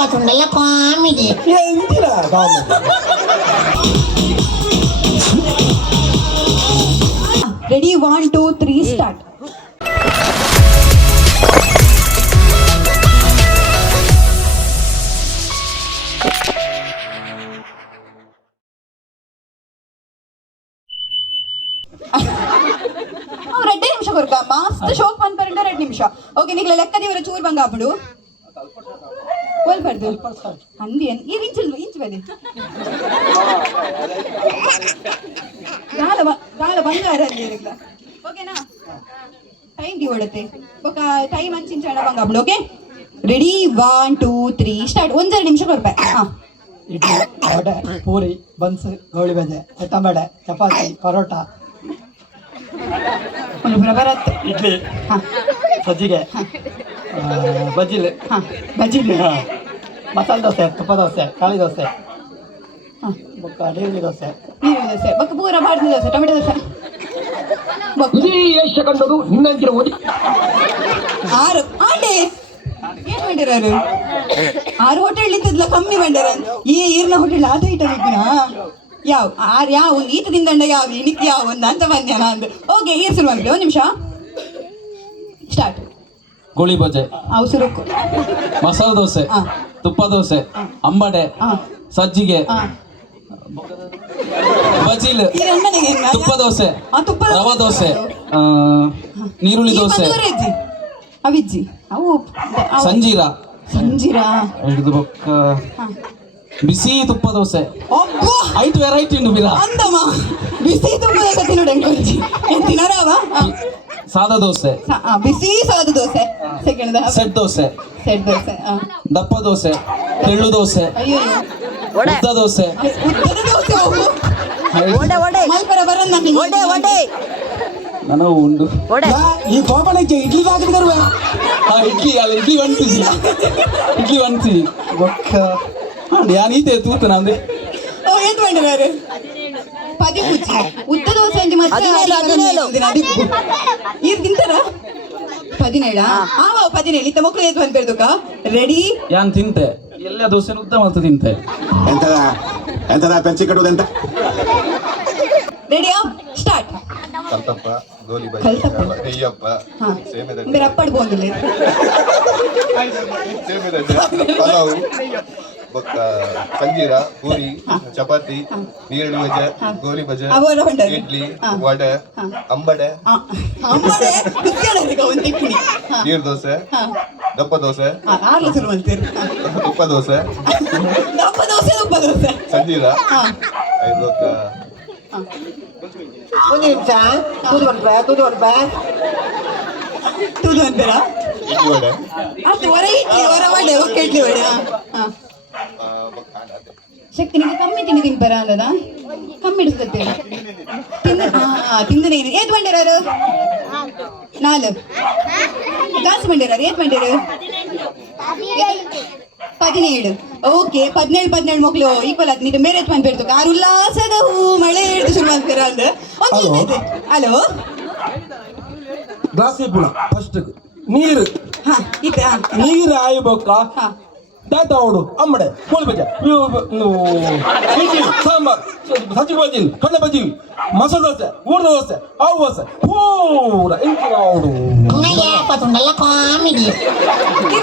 ಪತ್ತುಂಡಲ್ಲ comedy ಎಂತಿನ ready 1 2 3 start. రెడ్డే నిమిష కొరక మస్తు షోక్ పనిపరంటే 2 నిమిష okay నీకు లెక్కది ఎవరు చూరు బంగా అప్పుడు కోల్పడదు అంది ఈ ఇంచు గాల బంగారండి ఇట్లా ఓకేనా టైం దివడతే ఒక టైం అంచించాడ బంగా అప్పుడు ఓకే రెడీ 1 2 3 ಸ್ಟಾರ್ಟ್ 1 ನಿಮಿಷ ಕೊರಪೆ ಇಡ್ಲಿ ವಡೆ ಪೂರಿ ಬನ್ಸ್ ಗೋಳಿ ಬಜೆ ಟಮಾಟೆ ಚಪಾತಿ ಪರೋಟ ಇಡ್ಲಿ ಸಜ್ಜಿಗೆ ಬಜ್ಜಿಲ್ ಮಸಾಲೆ ದೋಸೆ ತುಪ್ಪ ದೋಸೆ ಖಾಲಿ ದೋಸೆ ನೀರುಳ್ಳಿ ದೋಸೆ ಬಕ್ಕ ಪೂರ ಬಾಡಿದ ದೋಸೆ ಟೊಮೆಟೊ ದೋಸೆ ಕಂಡದು ನಿನ್ನಂತಿರ ಓದಿ 6 ಆಂಡೆ ಏನ್ ಮಾಡಿರಾರು 6 ಹೋಟೆಲ್ ಇತ್ತದ್ಲ ಕಮ್ಮಿ ಮಾಡ್ಯಾರ ಈ ಈರ್ನ ಹೋಟೆಲ್ ಆದ ಐಟಮ್ ಇದ್ದೀನಾ ಯಾವ ಒಂದು ಈತದಿಂದ ಯಾವ ಇನಿಕ್ ಯಾವ ಒಂದು ಅಂತ ಬಂದ್ಯಾನ ಅಂದು ಓಕೆ ಈರ್ ಶುರು ಮಾಡಿದೆ 1 ನಿಮಿಷ ಸ್ಟಾರ್ಟ್. ಗೋಳಿ ಬಜೆ ಅವಸರಕ್ಕೂ ಮಸಾಲೆ ದೋಸೆ ತುಪ್ಪ ದೋಸೆ ಅಂಬಡೆ ಸಜ್ಜಿಗೆ ಬಜಿಲ್ ತುಪ್ಪ ದೋಸೆ ರವಾ ದೋಸೆ ನೀರುಳ್ಳಿ ದೋಸೆ ಅವಿಜ್ಜಿ ಅವು ಸಂಜೀರ ಹಿಡಿದು ಬೊಕ್ಕ ಬಿಸಿ ತುಪ್ಪ ದೋಸೆ 5 ವೆರೈಟಿ ಉಂಟು ಬಿರ ಅಂದಮ್ಮ ಬಿಸಿ ತುಪ್ಪ ದೋಸೆ ತಿನ್ನೋಡು ಎಂಕೊಂಚಿ ತಿನ್ನರಾವ ಸಾದಾ ದೋಸೆ ಬಿಸಿ ಸಾದ ದೋಸೆ ಸೆಕೆಂಡ್ ಸೆಟ್ ದೋಸೆ ದಪ್ಪ ದೋಸೆ ತೆಳ್ಳು ದೋಸೆ ಉದ್ದ ದೋಸೆ ಮಲ್ಪರ ಬರಲ್ಲ ನನಗೂ ಉಂಡು ಈ ಕೋಪಣಕ್ಕೆ ಇಡ್ಲಿ ಹಾಕಿ ತರುವ ಇಡ್ಲಿ ಅಲ್ಲ ಇಡ್ಲಿ ಒಣ್ಸಿ ಬೊಕ್ಕ ಯಾನ್ ಈತೆ ತೂತು ನಂದು ಎಂತ ಮಾಡಿದಾರೆ 10 ಮುಚ್ಚಿ ಉದ್ದ ದೋಸೆ ಅಂಜಿ ಮತ್ತೆ ಈರ್ ತಿಂತಾರ 17 ಆವ 17 ಇತ್ತ ಮಕ್ಕಳು ಏತ್ ಬಂತಿರ್ದುಕ ರೆಡಿ ಯಾನ್ ತಿಂತೆ ಎಲ್ಲ ದೋಸೆ ಉದ್ದ ಮತ್ತು ತಿಂತೆ ಎಂತದ ಪೆನ್ಸಿ ಕಟ್ಟುವುದೆಂತ ರೆಡಿಯಾ ಸ್ಟಾರ್ಟ್. ಕಲ್ತಪ್ಪ ಗೋಲಿ ಬೈ ಅಯ್ಯಪ್ಪ ಬೇರೆ ಅಪ್ಪಡ್ ಬೋಂದಿಲ್ಲ ಪಲಾವು ಬೊಕ್ಕ ಸಂಜೀರ ಪೂರಿ ಚಪಾತಿ ನೀರುಳ್ಳಿ ಬಜೆ ಗೋಲಿ ಬಜೆ ಇಡ್ಲಿ ವಡೆ ಅಂಬಡೆ ನೀರು ದೋಸೆ ದಪ್ಪ ದೋಸೆ ತುಪ್ಪ ದೋಸೆ ಸಂಜೀರ ಒಂದು ನಿಮಿಷ ತೂದು ಅಂತಾರ ಅದು ಹೊರ ಓಕೆ ಇಡ್ಲಿ ವಡೆ ಶಕ್ತಿ ನಿಮಗೆ ಕಮ್ಮಿ ತಿಂಪರ ಅಲ್ಲದ ಕಮ್ಮಿ ಇಡಿಸ್ತೇವೆ ತಿಂದನೇ ಏತ್ ಮಾಡಿರಾರು 4 ಜಾಸ್ತಿ ಮಾಡಿರಾರು ಏತ್ ಮಾಡಿರು 17 ಓಕೆ 17 ಮಕ್ಕಳು ಈಕ್ವಲ್ ಆದ್ ನೀವು ಮೇರೆ ಬಂದ್ಬಿಡ್ತು ಕಾರು ಉಲ್ಲಾಸದ ಹೂ ಮಳೆ ಹಿಡಿದು ಶುರು ಮಾಡ್ತೀರ ಅಂದ ಹಲೋ ಗ್ಲಾಸ್ ಪುಣ ಫಸ್ಟ್ ನೀರು ನೀರು ಆಯ್ಬೊಕ್ಕ ದಾಯ್ತ ಅವಡು ಅಮ್ಮಡೆ ಕೋಳಿ ಬಜೆ ಸಾಂಬಾರ್ ಸಜ್ಜಿ ಬಜಿಲ್ ಕಡಲೆ ಬಜಿಲ್ ಮಸಾಲೆ ದೋಸೆ ಊರ್ದ ದೋಸೆ ಅವು ದೋಸೆ ಪೂರ ಎಂಟು ಅವಡು ಪತ್ತುಂಡಲ್ಲ ಕಾಮಿಡಿ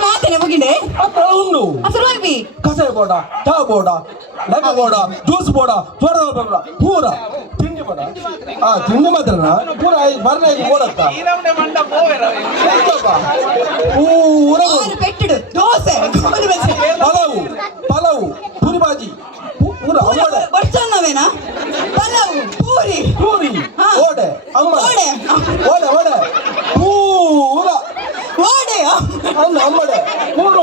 ಮಾತೇನೆ ಮುಗಿಡೆ ಉಂಡು ಕಸಾಯ ಬೋಡ ಚಾ ಬೋಡ ಲಗ ಬೋಡ ಜ್ಯೂಸ್ ಬೋಡ ಜ್ವರ ಬೋಡ ಪೂರ ತಿಂಡಿ ಬೋಡ ತಿಂಡಿ ಮಾತ್ರನ ಪೂರ ಬರ್ನ ಓಡತ್ತ ಪೂರ ಪೆಟ್ಟಿಡು ದೋಸೆ ಪಲಾವು ಪೂರಿ ಬಾಜಿ ಪೂರ ಬರ್ಚನ್ನವೇನಾ ಪಲಾವು ಪೂರಿ ಓಡೆ ಅಮ್ಮ ಓಡೆ ಪೂರ ಓಡೆ ಅಮ್ಮಡೆ ಪೂರ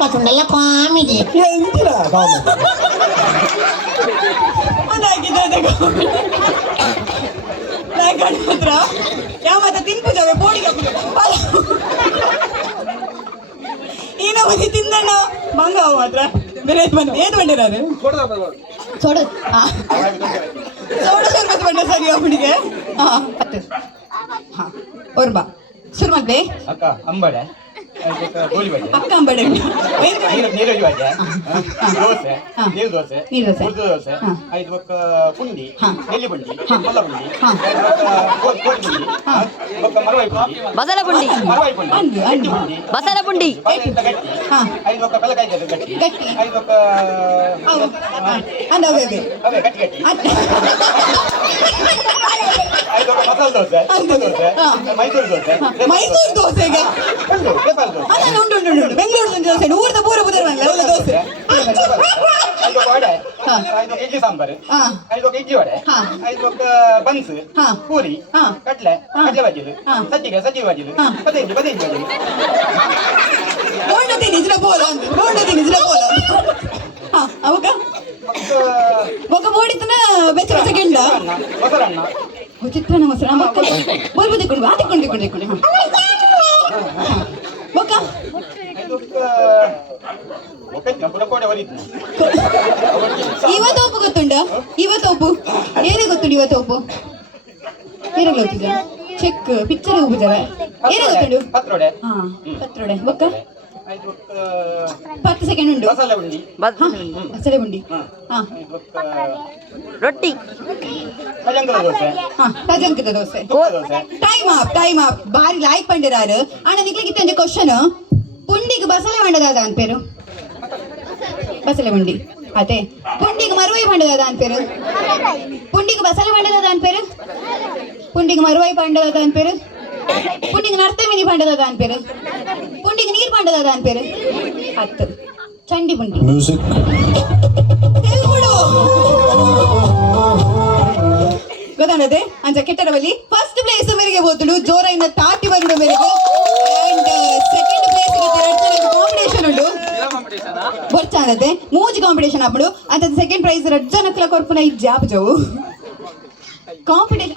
ಪತ್ತುಂಡಲ್ಲ ಕಾಮಿಡಿ ಎಂತಿನ ಹತ್ರ ಯಾವ ಮಾತ್ರ ತಿನ್ಪುಜಾವೆ ಬೋಡಿಗೆ ಏನೋ ಮದಿ ತಿಂದಣ್ಣ ಮಂಗಾವ ಮಾತ್ರ ಬೇರೆ ಏನ್ ಮಾಡಿರೋದು ಸೋಡ ಶರ್ಬತ್ ಬಂಡ ಸರಿ ಅವನಿಗೆ ಅವ್ರು ಬಾ ಶುರು ಮಾಡ್ಬೇ ಅಕ್ಕ ಅಂಬಡೆ ಗೋಳಿ ಬಜೆ ಅಕ್ಕಂಬಡೆ ನೀರುಳ್ಳಿ ಬಜೆ ದೋಸೆ ನೀರು ದೋಸೆ ನೀರು ದೋಸೆ. ಉದ್ದು ದೋಸೆ ಹಾ. 5 ಬೊಕ್ಕ ಪುಂಡಿ ಹಾ. ನೆಲ್ಲಿ ಪುಂಡಿ ಹಾ. ಮಲ್ಲ ಪುಂಡಿ ಹಾ. 5 ಬೊಕ್ಕ ಕೋಳಿ ಪುಂಡಿ ಬೊಕ್ಕ ಮರವಾಯಿ ಪುಂಡಿ ಬಸಲ ಪುಂಡಿ ಮರವಾಯಿ ಪುಂಡಿ ಅಂದು ಅಂದು ಪುಂಡಿ ಬಸಲ ಪುಂಡಿ ಬಾಳೆಹಣ್ಣಿನ ಗಟ್ಟಿ ಹಾ. 5 ಬೊಕ್ಕ ಬೆಲ್ಲಕಾಯಿ ಗಟ್ಟಿ ಗಟ್ಟಿ. 5 ಬೊಕ್ಕ ಅಂದ ಅದೇ ಅದೇ ಗಟ್ಟಿ ಗಟ್ಟಿ 5 ಬೊಕ್ಕ ಮಸಾಲೆ ದೋಸೆ ಉದ್ದು ದೋಸೆ ಹಾ. ಮೈಸೂರು ದೋಸೆ ಮೈಸೂರು ದೋಸೆಗೆ ಉಂಟು ಕೇಸರಿ ದೋಸೆ ಅದನ್ನು ಉಂಟು ಉಂಟು ಉಂಟು ಬೆಂಗಳೂರು ದೋಸೆ ಊರದ ಪೂರ ಬುಧವಾರ ಎಲ್ಲ ದೋಸೆ 5 ಬೊಕ್ಕ ವಡೆ ಹಾ. 5 ಬೊಕ್ಕ ಇಡ್ಲಿ ಸಾಂಬಾರು ಹಾ. 5 ಬೊಕ್ಕ ಇಡ್ಲಿ ವಡೆ ಹಾ. 5 ಬೊಕ್ಕ ಬನ್ಸ್ ಹಾ. ಪೂರಿ ಹಾ. ಕಟ್ಲೆ ಹಾ. ಕಟ್ಲೆ ಬಜ್ಜಿಲು ಹಾ. ಸಜ್ಜಿಗೆ ಬಜ್ಜಿಲು ಹಾ. ಬದೆಂಜಿ ಬಜ್ಜಿಲು ಬೋಂಡ ತಿನ್ನಿಸ್ರ ಬೋಲ ಬೋಂಡ ತಿನ್ನಿಸ್ರ ಬೋಲ ಹಾ ಅವಕ ఒక మూడితన ಬೆಚ್ಚ ಗಿಂಡ ಮೊಸರನ್ನ ಚಿತ್ರಾನ್ನ ಮೊಸರು ಮಕ್ಕ ಬೋಲ್ ಬದಿಕೊಂಡು ಆತಿಕೊಂಡು ತಿಕೊಂಡು ತಿಕೊಂಡು ಬೊಕ್ಕ ಇವತ್ತೊಪ್ಪು ಗೊತ್ತುಂಡ ಇವತ್ತೊಪ್ಪು ಏನೇ ಗೊತ್ತುಂಡು ಇವತ್ತೊಪ್ಪು ಏನೇ ಗೊತ್ತಿದೆ ಚೆಕ್ ಪಿಕ್ಚರ್ ಹೋಗುತ್ತಾರ ಏನೇ ಗೊತ್ತುಂಡು ಪತ್ರೊಡೆ ಹಾ ಪತ್ರೊಡೆ ಬೊಕ್ಕ 5 ಬೊಕ್ಕ 10 ಸೆಕೆಂಡ್ ಉಂಡು ಮಸಾಲೆ ಉಂಡಿ ಮಸಾಲೆ ಬುಂಡಿ ಹಾ 5 ಬೊಕ್ಕ ರೊಟ್ಟಿ ಕಜಂಗದ ದೋಸೆ ಹಾ ತಜಂಕದ ದೋಸೆ ತುಪ್ಪ ದೋಸೆ ಟೈಮ್ ಅಪ್ ಬಾರಿ ಲಾಯ್ಕ್ ಪಂಡಿರಾರು ಅಣ್ಣ ನಿಕ್ಲಿಕ್ಕೆ ಒಂದು ಕ್ವಶನ್ ಪುಂಡಿಗೆ ಬಸಳೆ ಮಂಡದಾದ ಅಂತ ಪೇರು ಬಸಳೆ ಮಂಡಿ ಅದೇ ಪುಂಡಿಗೆ ಮರುವೈ ಮಂಡದಾದ ಅಂತ ಪೇರು ಪುಂಡಿಗೆ ಬಸಳೆ ಮಂಡದಾದ ಅಂತ ಪೇರು ಪುಂಡಿಗೆ ಮರುವೈ ಪಂಡದಾದ ಅಂತ ಪೇರು ಪುಂಡಿಗೆ ನರ್ತೆ ಮಿನಿ ಪಂಡದಾದ ಅಂತ ಪೇರು ಪುಂಡಿಗೆ ನೀರ್ ಪಂಡದಾದ ಅಂತ ಪೇರು 10 ಚಂಡಿ ಪುಂಡಿ ಮ್ಯೂಸಿಕ್ ಗೊತ್ತಾಗದೆ ಅಂಚ ಕೆಟ್ಟರ ಬಲ್ಲಿ ಫಸ್ಟ್ ಪ್ಲೇಸ್ ಮೇರೆಗೆ ಹೋದಳು ಜೋರೈನ ತಾಟಿ ಬರುಡ ಮೇರೆಗೆ ಅಂಡ್ ಸೆಕೆಂಡ್ ಪ್ಲೇಸ್ ಕಾಂಪಿಟೇಷನ್ ಉಂಡು ಬರ್ಚಾನದೆ ಮೂಜಿ ಕಾಂಪಿಟೇಷನ್ ಆಪಡು ಅಂತ ಸೆಕೆಂಡ್ ಪ್ರೈಸ್ ರಜ್ಜನಕ್ಲ ಕೊರ್ಪುನ ಈ ಜಾಬ್ ಜವು ಕಾಂಪಿಟೇಷನ್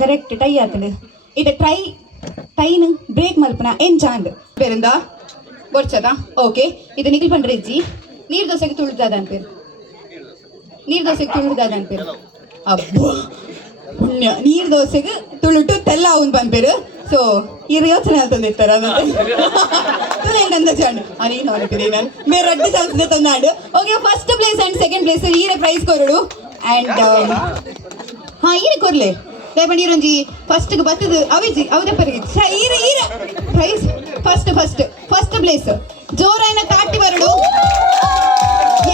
ಕರೆಕ್ಟ್ ಟೈ ಆತಡು ಇದು ಟೈನ್ ಬ್ರೇಕ್ ಮಲ್ಪನ ಏನ್ ಚಾಂದ್ ಬೇರಿಂದ ಬರ್ಚದ ಓಕೆ ಇದು ನಿಖಿಲ್ ಪಂಡ್ರೆಜ್ಜಿ ನೀರ್ ದೋಸೆಗೆ ತುಳಿದಾದ ಅನ್ಪೇರು ನೀರ್ ದೋಸೆಗೆ ತುಳಿದಾದ ಅನ್ಪೇರು ಅಬ್ಬಾ ಪುಣ್ಯ ನೀರ್ ದೋಸೆಗೆ ತುಳುಟು ತೆಲ್ಲ ಅವನ್ ಬಂದ್ಪೇರು ಸೊ ಈ ಯೋಚನೆ ಅಂತಂದಿರ್ತಾರ ಚಂಡು ನೀನು ಹೊರಟಿದೆ ನಾನು ಬೇರೆ ರಡ್ಡಿ ಸಂಸ್ಥೆ ತಂದಾಡು okay first place and second place ಈರೆ ಪ್ರೈಸ್ ಕೊರಡು ಅಂಡ್ ಹಾ ಈರೆ ಕೊರ್ಲೆ ದಯಮಾಡಿ ಈರೊಂಜಿ ಫಸ್ಟ್ಗೆ ಬತ್ತದು ಅವಿಜಿ ಅವದಪ್ಪರಿಗೆ ಈರೆ ಪ್ರೈಸ್ ಫಸ್ಟ್ ಪ್ಲೇಸ್ ಜೋರಾಯಿನ ತಾಟಿ ಬರಡು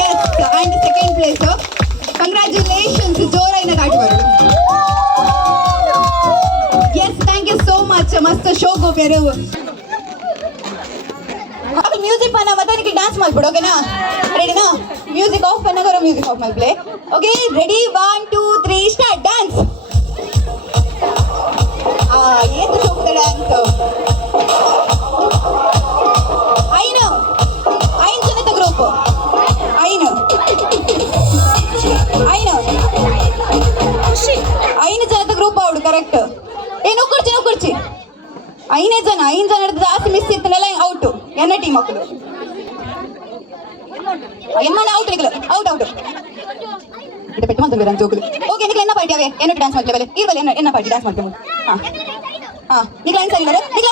yes and second place congratulations ಜೋರಾಯಿನ ತಾಟಿ ಬರಡು yes thank you so much ಮಸ್ತ್ ಶೋ ಗೋಪ್ಯರು अब म्यूजिक पाना मत नहीं डांस मत पड़ो ना रेडी ना म्यूजिक ऑफ करना करो म्यूजिक ऑफ मत play okay ready 1 2 3 start dance ये तो शो का dance I know Janata group I know Janata group आवड़ correct A no कुर्ची 5 ಜನ ಹಿಡಿದು ಜಾಸ್ತಿ ಮಿಸ್ ಇತ್ತಲ್ಲ ಔಟ್ ಎನ್ನ ಟೀಮ್ ಮಕ್ಕಳು ಎನ್ನ ಔಟ್ ಔಟ್ ಇದು ಪೆಟ್ಟು ಮಾತ್ರ ಬೇರೆ ಜೋಕುಲು ಓಕೆ ನಿಕ್ಲ ಎನ್ನ ಪಾರ್ಟಿ ಅವೇ ಎನ್ನ ಡ್ಯಾನ್ಸ್ ಮಾಡ್ಲೇ ಬಲೆ ಇರ್ಬಲೆ ಎನ್ನ ಪಾರ್ಟಿ ಡ್ಯಾನ್ಸ್ ಮಾಡ್ತೇವೆ ಹಾ ನಿಕ್ಲ ಲೈನ್ ಸರಿ ಇದ್ದಾರೆ ನಿಕ್ಲ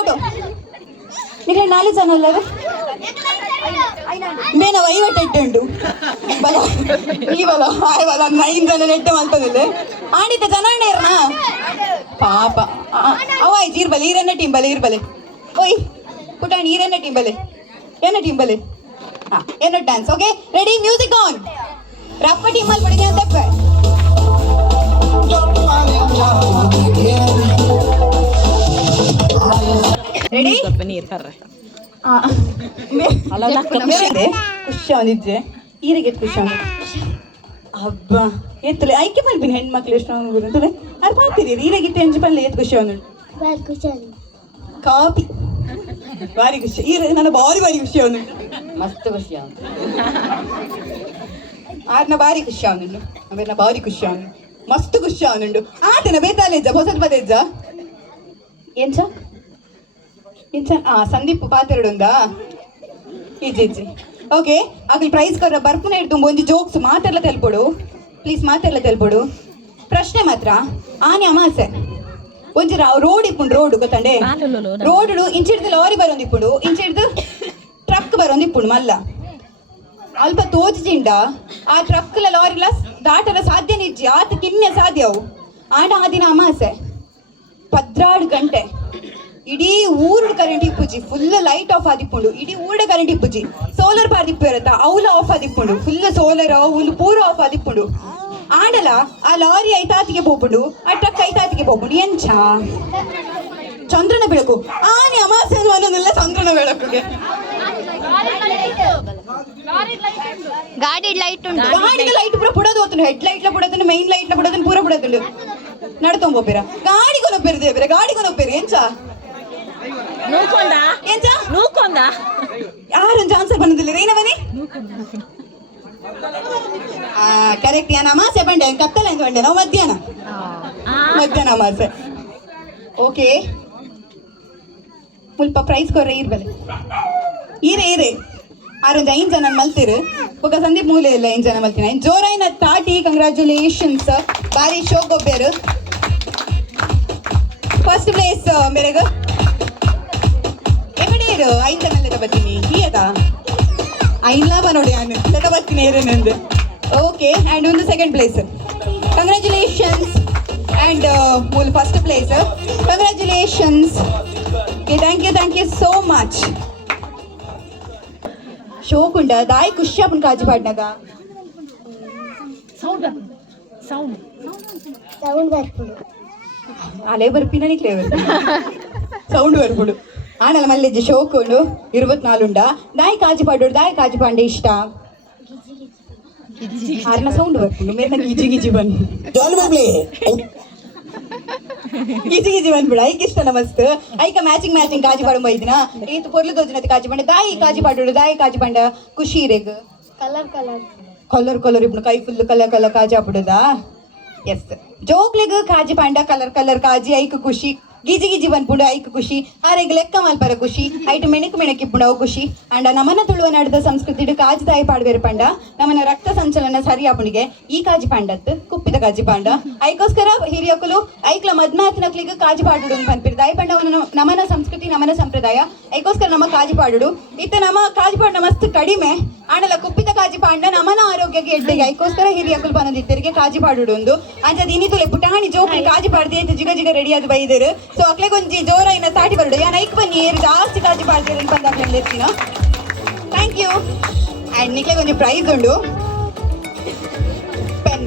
ಔಟ್ ನಿಕ್ಲ 4 ಜನ ಅಲ್ಲವೇ ಬೇನ ವೈವಟ್ಟೆಟ್ಟು ಬಲ ಈ ಬಲ ಹಾಯ್ ಬಲ 9 ಜನ ನೆಟ್ಟೆ ಮಾಡ್ತದಿಲ್ಲ ಆಡಿತ ಜನ ಇರ್ನಾ ಪಾಪ ಅವಾಯ್ ಇರ್ಬಲೆ ಈರನ್ನ ಟೀಮ್ ಬಲೆ ಇರ್ಬಲೆ ಓಯ್ ಪುಟಾಣಿ ಈರನ್ನ ಟೀಮ್ ಬಲೆ ಹಾ ಎನ್ನ dance okay ready music on ರಪ್ಪ ಟೀಮ್ ಅಲ್ಲಿ ಪಡಿಗೆ ಅಂತ ರೆಡಿ ಖುಷಿ ಅವನಿದ್ದೆ ಈರಿಗೆ ಖುಷಿ ಹಬ್ಬ ಎತ್ತಲೆ ಆಯ್ಕೆ ಮಾಡ್ತೀನಿ ಹೆಣ್ಮಕ್ಳು ಎಷ್ಟು ಅಂತಂದ್ರೆ ಅದು ಮಾಡ್ತೀರಿ ಈರಾಗಿತ್ತು ಎಂಜು ಪಲ್ಲೆ ಎತ್ತು ಖುಷಿ ಅವನು ಕಾಪಿ ಭಾರಿ ಖುಷಿ ಈರ ನನ್ನ ಭಾರಿ ಖುಷಿ ಅವನು ಮಸ್ತ್ ಖುಷಿ ಅವನು ಆರ್ನ ಭಾರಿ ಖುಷಿ ಅವನುಂಡು ಅವೆಲ್ಲ ಭಾರಿ ಖುಷಿ ಅವನು ಮಸ್ತ್ ಖುಷಿ ಅವನುಂಡು ಆತನ ಬೇತಾಲೆಜ್ಜ ಹೊಸದ್ ಬದೆಜ್ಜ ಎಂಚ ಸಂದೀಪ್ ಪಾತೆರಡುಂದಾ ಈಜಿ ಓಕೆ ಆಗಲಿ ಪ್ರೈಸ್ ಕೊರ ಬರ್ಪುನ ಹಿಡ್ದು ಒಂಜಿ ಜೋಕ್ಸ್ ಮಾತೆಲ್ಲ ತೆಲ್ಪೊಡು ಪ್ಲೀಸ್ ಮಾತೆಲ್ಲ ತೆಲ್ಪೊಡು ಪ್ರಶ್ನೆ ಮಾತ್ರ ಆನೆ ಅಮಾಸೆ ಒಂಚ ರೋಡ್ ಇಪ್ಪುಂಡು ರೋಡ್ ಗೊತ್ತಂಡೆ ರೋಡ್ ಇಂಚಿಡ್ದು ಲಾರಿ ಬರೋಂದಿಪ್ಪುಂಡು ಇಂಚಿಡ್ದು ಟ್ರಕ್ ಬರೋಂದಿಪ್ಪುಂಡು ಮಲ್ಲ ಅಲ್ಪ ತೋಚಿಂಡ ಆ ಟ್ರಕ್ಲ ಲಾರಿಲ ದಾಟಲ ಸಾಧ್ಯ ನಿಜ್ಜಿ ಆತ ಕಿನ್ನೆ ಸಾಧ್ಯ ಅವು ಆಂಡ ಆ ದಿನ ಅಮಾಸೆ 16 ಗಂಟೆ ಇಡೀ ಊರು ಕರೆಂಟ್ ಇಪ್ಪುಜಿ ಫುಲ್ ಲೈಟ್ ಆಫ್ ಆದಿಪ್ಪುಂಡು ಇಡೀ ಊರ ಕರೆಂಟ್ ಇಪ್ಪುಜಿ ಸೋಲಾರ್ ಪಾರ್ದಿಪ್ಪು ಇರತ್ತ ಅವಲ ಆಫ್ ಆದಿಪ್ಪುಂಡು ಫುಲ್ ಸೋಲಾರ್ ಅವಲು ಪೂರ ಆಫ್ ಆದಿಪ್ಪುಂಡು ಆಂಡಲ ಆ ಲಾರಿ ಐತಾತಿಗೆ ಹೋಗ್ಬಿಡು ಆ ಟ್ರಕ್ ಐತಾತಿಗೆ ಹೋಗ್ಬಿಡು ಎಂಚ ಚಂದ್ರನ ಬೆಳಕು ಆನೆ ಅಮಾಸೆ ಅನ್ನೋದೆಲ್ಲ ಚಂದ್ರನ ಬೆಳಕಿಗೆ ಗಾಡಿ ಲೈಟ್ ಉಂಟು ಗಾಡಿಗೆ ಲೈಟ್ ಪೂರ ಪುಡೋದು ಹೋಗ್ತಾನೆ ಹೆಡ್ ಲೈಟ್ ಪುಡೋದನ್ನು ಮೈನ್ ಲೈಟ್ ಪುಡೋದನ್ನು ಪೂರ ಪುಡೋದುಂಡು ನಡ್ತೊಂಬೋಪಿರ ಗಾಡಿಗೊನೊಪ್ಪೇರು ಗಾಡಿಗೊನೊಪ್ಪೇರು ಎಂಚ ಎಂಚ ಯಾರೊಂದು ಆನ್ಸರ್ ಬಂದಿಲ್ಲ ಏನ ಬನ್ನಿ ಕರೆಕ್ಟ್ ಯಾನ ಅಮಾಸೆ ಬಂಡೆ ಕತ್ತಲೆ ಅಂತ ಬಂಡೆ ನಾವು ಮಧ್ಯಾಹ್ನ ಅಮಾಸೆ ಓಕೆ ಮುಲ್ಪ ಪ್ರೈಸ್ ಕೊರ್ರೆ ಇರ್ಬಲೆ ಈರೆ ಆರೊಂದು 5 ಜನ ಮಲ್ತಿರು ಒಕ್ಕ ಸಂದೀಪ್ ಮೂಲೆ ಇಲ್ಲ 5 ಜನ ಮಲ್ತೀನಿ ಜೋರೈನ ತಾಟಿ ಕಂಗ್ರಾಚುಲೇಷನ್ಸ್ ಬಾರಿ ಶೋ ಗೊಬ್ಬರು ಫಸ್ಟ್ ಪ್ಲೇಸ್ ಮೇರೆಗ ಎಮಡೇರು 5 ಜನ ಲೆಕ್ಕ ಬರ್ತೀನಿ ಹೀಯದ 5 ಲಾಭ ನೋಡಿ ನಾನು ಲೆಕ್ಕ ಬರ್ತೀನಿ ಏನೇನೆಂದು ಓಕೆ ಆ್ಯಂಡ್ ಒಂದು ಸೆಕೆಂಡ್ ಪ್ಲೇಸ್ ಕಂಗ್ರಾಚುಲೇಷನ್ಸ್ ಆ್ಯಂಡ್ ಮೂಲ್ first place congratulations okay thank you so much ಶೋಕುಂಡ ದಾಯಿ ಖುಷಿ ಅಪ್ಪನ ಕಾಜು ಪಾಡ್ನಾಗ ಅಲೆ ಬರ್ಪಿನ ನಿಕ್ಲೇ ಸೌಂಡ್ ಬರ್ಬಿಡು ಆನಲ್ಲ ಮಲ್ಲೆಜ್ಜೆ ಶೋಕುಂಡು 24 ಉಂಡ ದಾಯಿ ಕಾಜು ಪಾಡೋಡು ದಾಯಿ ಕಾಜು ಪಾಂಡೆ ಇಷ್ಟ ಆರ್ನ ಸೌಂಡ್ ಬರ್ಬಿಡು ಮೇರ್ನ ಗಿಜಿ ಬಂದು ಗಿಜಿ ಬಂದ್ಬಿಡ ಐಕ್ ಇಷ್ಟ ಮಸ್ತ್ ಐಕ ಮ್ಯಾಚಿಂಗ್ ಕಾಜಿ ಪಾಡು ಬೈದಿನ ಈತ ಪೊರ್ಲು ದೋಜಿನ ಕಾಜಿ ಬಂಡ ದಾಯಿ ಕಾಜಿ ಪಾಡೋಡು ದಾಯಿ ಕಾಜಿ ಬಂಡ ಖುಷಿ ಇರೇಗ್ ಕಲರ್ ಇಬ್ನು ಕೈ ಫುಲ್ ಕಲರ್ ಕಾಜಿ ಹಾಬಿಡುದಾ ಎಸ್ ಜೋಕ್ಲೆಗ್ ಕಾಜಿ ಪಾಂಡ ಕಲರ್ ಕಾಜಿ ಐಕ್ ಖುಷಿ ಗಿಜಿ ಬಂದ್ಬಿಡು ಐಕ್ ಖುಷಿ ಆರೆಗ್ ಲೆಕ್ಕ ಮಲ್ಪರ ಖುಷಿ ಐಟ್ ಮೆಣಕ್ ಅವು ಖುಷಿ ಅಂಡ ನಮನ ತುಳುವ ನಡೆದ ಸಂಸ್ಕೃತಿ ಕಾಜಿ ತಾಯಿ ಪಾಡ್ಬೇರು ಪಂಡ ನಮ್ಮನ ರಕ್ತ ಸಂಚಲನ ಸರಿ ಆಪುಣಿಗೆ ಈ ಕಾಜಿ ಪಾಂಡತ್ ಕುಪ್ಪಿದ ಕಾಜಿ ಪಾಂಡ ಐಕೋಸ್ಕರ ಹಿರಿಯಕುಲು ಐಕ್ಲ ಮದ್ಮಾತ್ನಕ್ಲಿಗೆ ಕಾಜಿ ಪಾಡುಡು ಪನ್ಪಿರ್ ದಾಯಿ ಪಂಡ ನಮನ ಸಂಸ್ಕೃತಿ ನಮನ ಸಂಪ್ರದಾಯ ಐಕೋಸ್ಕರ ನಮ್ಮ ಕಾಜಿ ಪಾಡುಡು ಇತ್ತ ನಮ್ಮ ಕಾಜಿ ಪಾಂಡ ಮಸ್ತ್ ಕಡಿಮೆ ಆಂಡಲ ಕುಪ್ಪಿದ ಕಾಜಿ ಪಾಂಡ ನಮನ ಆರೋಗ್ಯಕ್ಕೆ ಎಡ್ಡೆಗೆ ಐಕೋಸ್ಕರ ಹಿರಿಯಕುಲು ಬಂದಿದ್ದರಿಗೆ ಕಾಜಿ ಪಾಡುಡು ಒಂದು ಅಂಚದ ಇನ್ನಿತುಲೆ ಪುಟಾಣಿ ಜೋಕಿ ಕಾಜಿ ಪಾಡ್ದಿ ಅಂತ ಜಿಗ ರೆಡಿ ಆದ ಬೈದರು ಸೊ ಅಕ್ಲೆ ಕೊಂಚಿ ಜೋರ ಇನ್ನ ತಾಟಿ ಬರಡು ಯಾನ್ ಐಕ್ ಬನ್ನಿ ಏರು ಜಾಸ್ತಿ ಕಾಜಿ ಪಾಡ್ತೀರಿ ಬಂದಾಗ್ಲೇ ಇರ್ತೀನ ಥ್ಯಾಂಕ್ ಯು ಆ್ಯಂಡ್ ನಿಕ್ಲೆ ಕೊಂಚ ಪ್ರೈಸ್ ಉಂಡು ಪೆನ್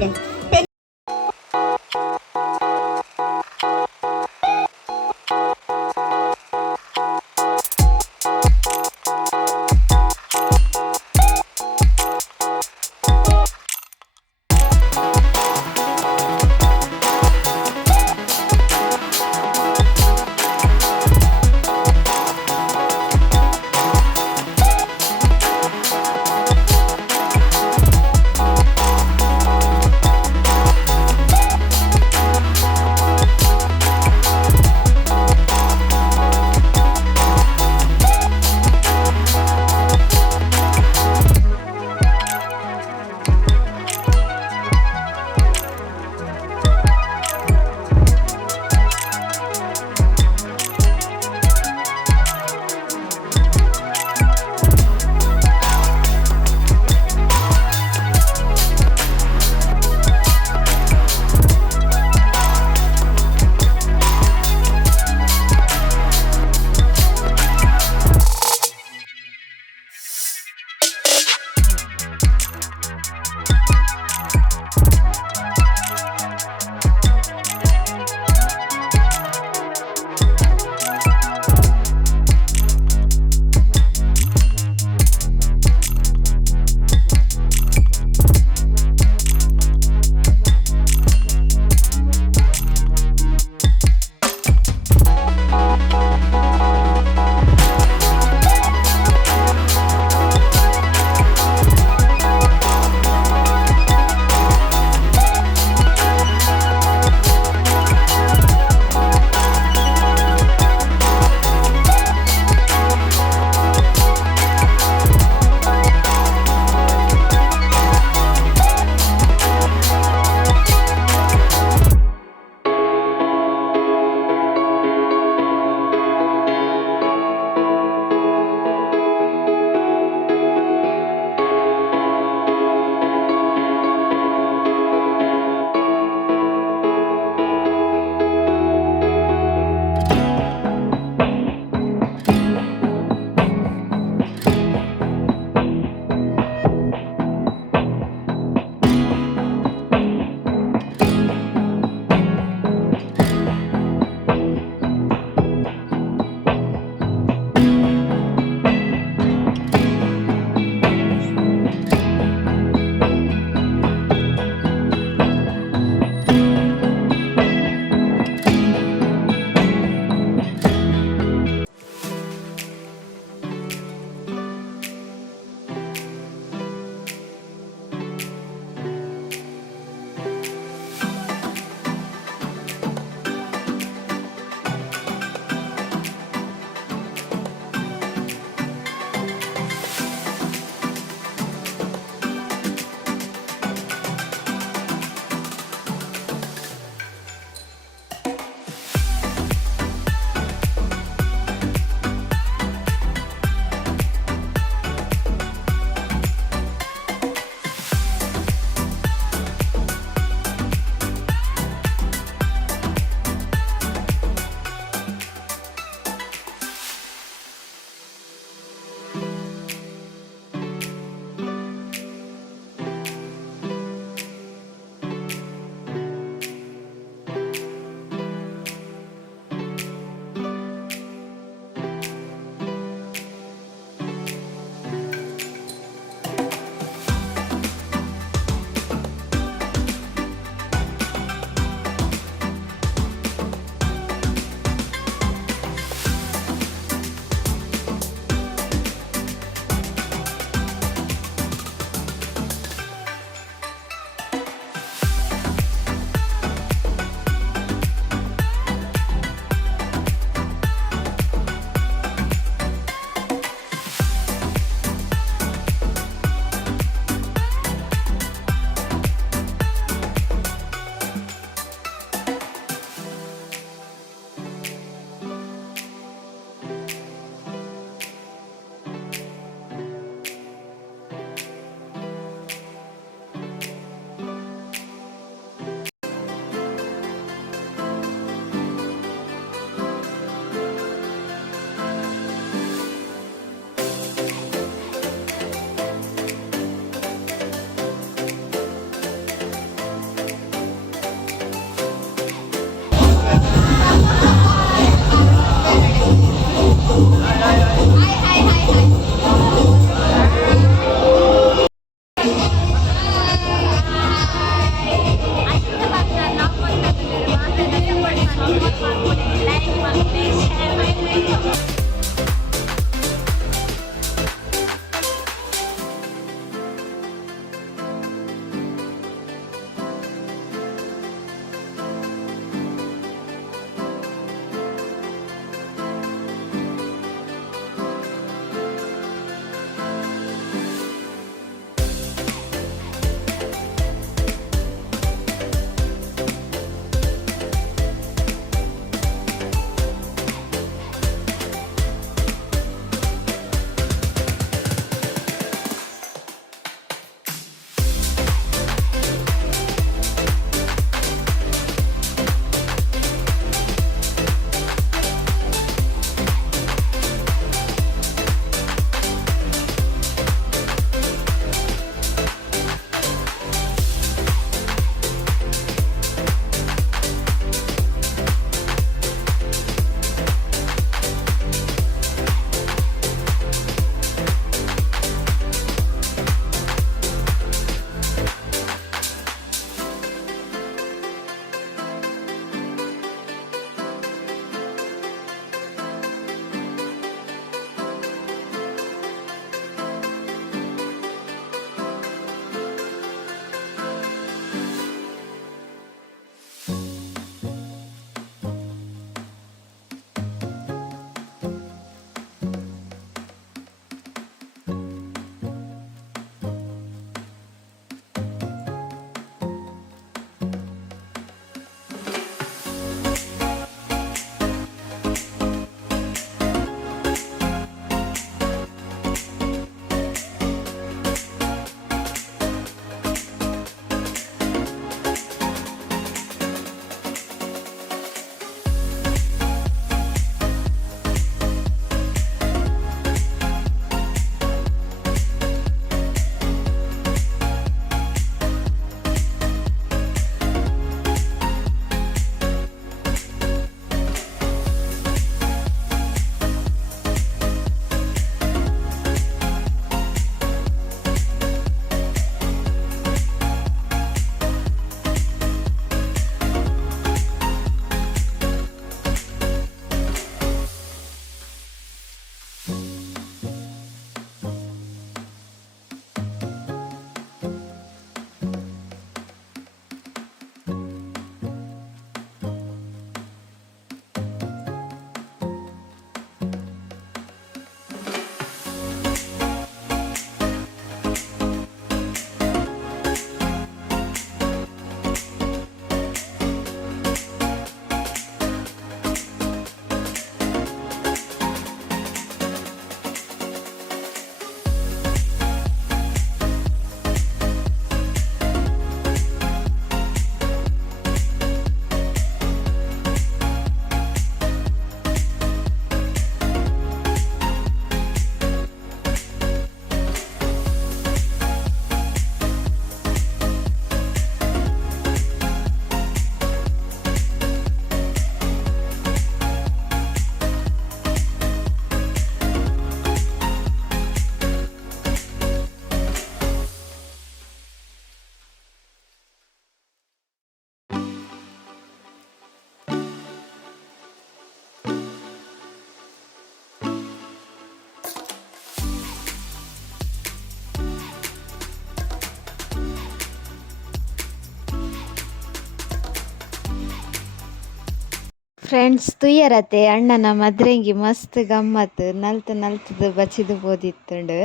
ಫ್ರೆಂಡ್ಸ್ ತುಯ್ಯರತೆ ಅಣ್ಣನ ಮದ್ರೆಂಗಿ ಮಸ್ತ್ ಗಮ್ಮತ್ ನಲ್ತದು ಬಚಿದು ಬೋದಿತ್ತುಂಡು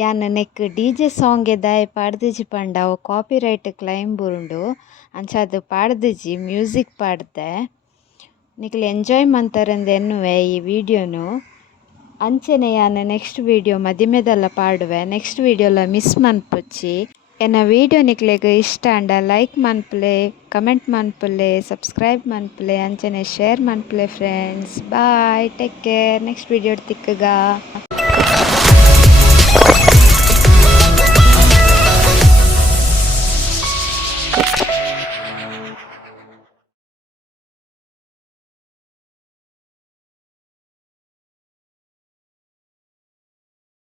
ಯಾನ್ ನೆಕ್ DJ ಸಾಂಗ್ಗೆ ದಾಯೆ ಪಾಡ್ದಿಜಿ ಪಂಡ ಅವು ಕಾಪಿ ರೈಟ್ ಕ್ಲೈಮ್ ಬುರುಂಡು ಅಂಚಾದ್ ಪಾಡ್ದಿಜಿ ಮ್ಯೂಸಿಕ್ ಪಾಡ್ದೆ ನಿಕ್ಲೆ ಎಂಜಾಯ್ ಮಂತರೆಂದು ಎನ್ನುವೆ ಈ ವಿಡಿಯೋನು. ಅಂಚೆನೆ ಯಾನ್ ನೆಕ್ಸ್ಟ್ ವಿಡಿಯೋ ಮದಿಮೆದಲ್ಲ ಪಾಡುವೆ. ನೆಕ್ಸ್ಟ್ ವಿಡಿಯೋಲ ಮಿಸ್ ಮನ್ಪುಚ್ಚಿ. ಎನ್ನ ವಿಡಿಯೋ ನಿಕ್ಲೆಗ್ ಇಷ್ಟ ಅಂಡ ಲೈಕ್ ಮನ್ಪುಲೆ, ಕಮೆಂಟ್ ಮನ್ಪುಲೆ, ಸಬ್ಸ್ಕ್ರೈಬ್ ಮನ್ಪುಲೆ, ಅಂಚನೆ ಶೇರ್ ಮನ್ಪುಲೆ friends. Bye, take care. Next video ತಿಕ್ಕಗ.